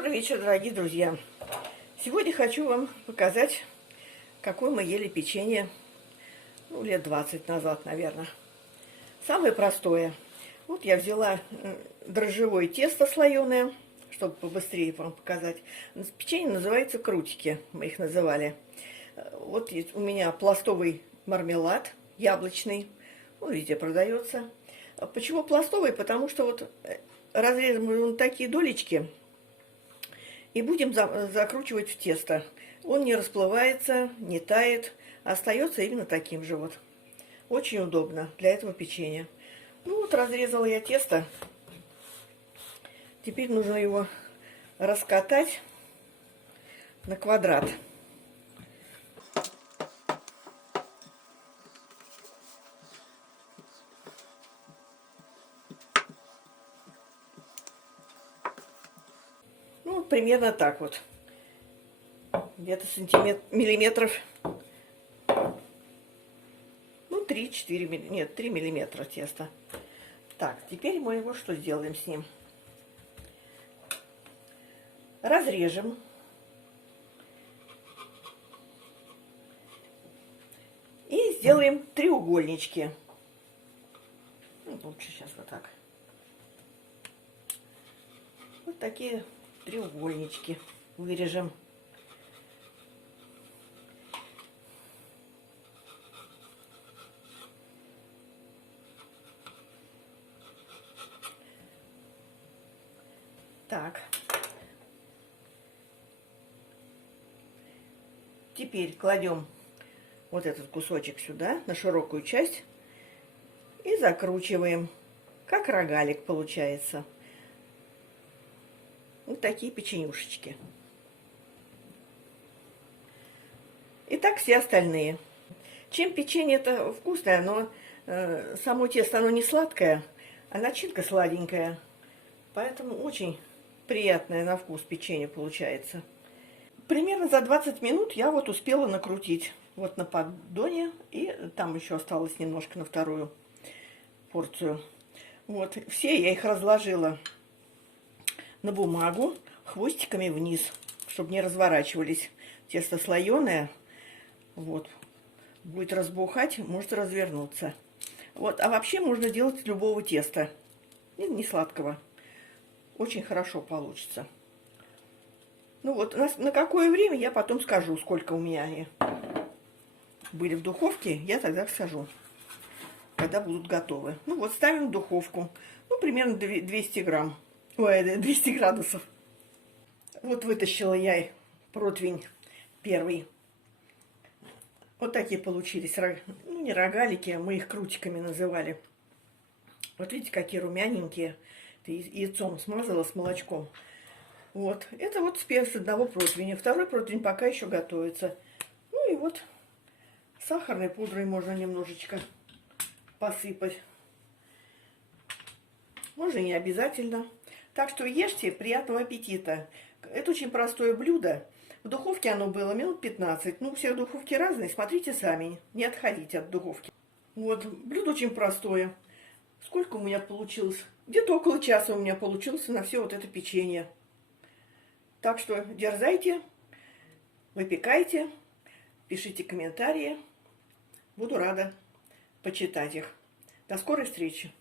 Добрый вечер, дорогие друзья! Сегодня хочу вам показать, какое мы ели печенье, лет 20 назад, наверное. Самое простое. Вот я взяла дрожжевое тесто слоеное, чтобы побыстрее вам показать. Печенье называется крутики, мы их называли. Вот у меня пластовый мармелад, яблочный, везде продается. Почему пластовый? Потому что вот разрезаем на такие долечки и будем закручивать в тесто. Он не расплывается, не тает, остается именно таким же вот. Очень удобно для этого печенья. Разрезала я тесто. Теперь нужно его раскатать на квадрат. Примерно так вот. Где-то миллиметров, 3-4, нет, 3 миллиметра теста. Так, теперь мы его что сделаем с ним? Разрежем. И сделаем треугольнички. Лучше сейчас вот так. Вот такие треугольнички вырежем. Так. Теперь кладем вот этот кусочек сюда, на широкую часть, и закручиваем, как рогалик получается. Вот такие печенюшечки. И так все остальные. Чем печенье это вкусное, но само тесто оно не сладкое, а начинка сладенькая. Поэтому очень приятное на вкус печенье получается. Примерно за 20 минут я вот успела накрутить. Вот на поддоне, и там еще осталось немножко на вторую порцию. Вот, все я их разложила на бумагу хвостиками вниз, чтобы не разворачивались. Тесто слоеное, вот, будет разбухать, может развернуться. Вот, а вообще можно делать любого теста, не сладкого. Очень хорошо получится. На какое время я потом скажу, сколько у меня они были в духовке, я тогда скажу, когда будут готовы. Ставим в духовку, примерно 200 грамм. 200 градусов. Вот вытащила я противень первый. Вот такие получились. Не рогалики, мы их крутиками называли. Вот видите, какие румяненькие. Яйцом смазала с молочком. Вот. Это вот с одного противня. Второй противень пока еще готовится. И вот сахарной пудрой можно немножечко посыпать. Можно и не обязательно. Так что ешьте, приятного аппетита. Это очень простое блюдо. В духовке оно было минут 15. Все духовки разные, смотрите сами. Не отходите от духовки. Вот, блюдо очень простое. Сколько у меня получилось? Где-то около часа у меня получилось на все вот это печенье. Так что дерзайте, выпекайте, пишите комментарии. Буду рада почитать их. До скорой встречи.